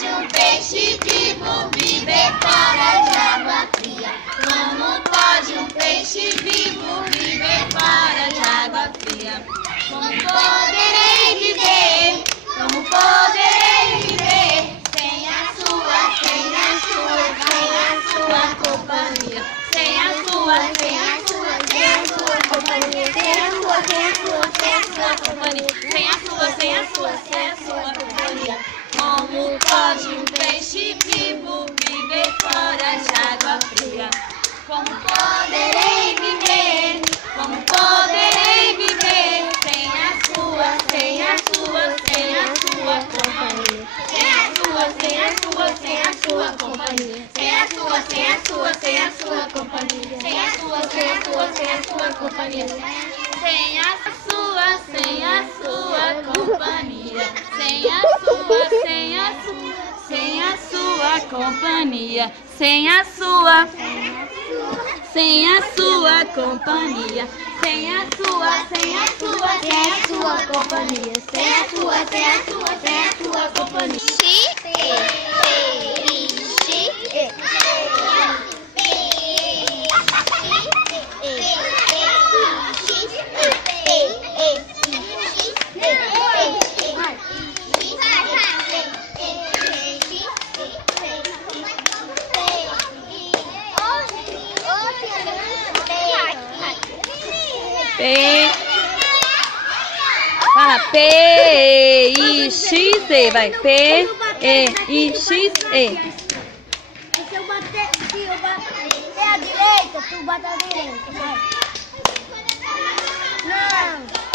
pode um peixe vivo viver fora de água fria? Como pode um peixe vivo viver fora de água fria? Como poderei viver? Como poderei viver sem a sua companhia? Sem a sua companhia? Sem a sua companhia? Sem a sua companhia? Como pode um peixe vivo viver fora de água fria? Como poderei viver? Como poderei viver sem a sua companhia? Sem a sua companhia? Sem a sua companhia? Sem a sua companhia? Sem a sua companhia? Sem a sua companhia? Sem a sua companhia? Sem a sua companhia? Sem a sua companhia? Sem a sua companhia? Fala P-I-X-E, vai, P-E-I-X-E. Se eu bater a direita, tu bate a direita, vai. Não.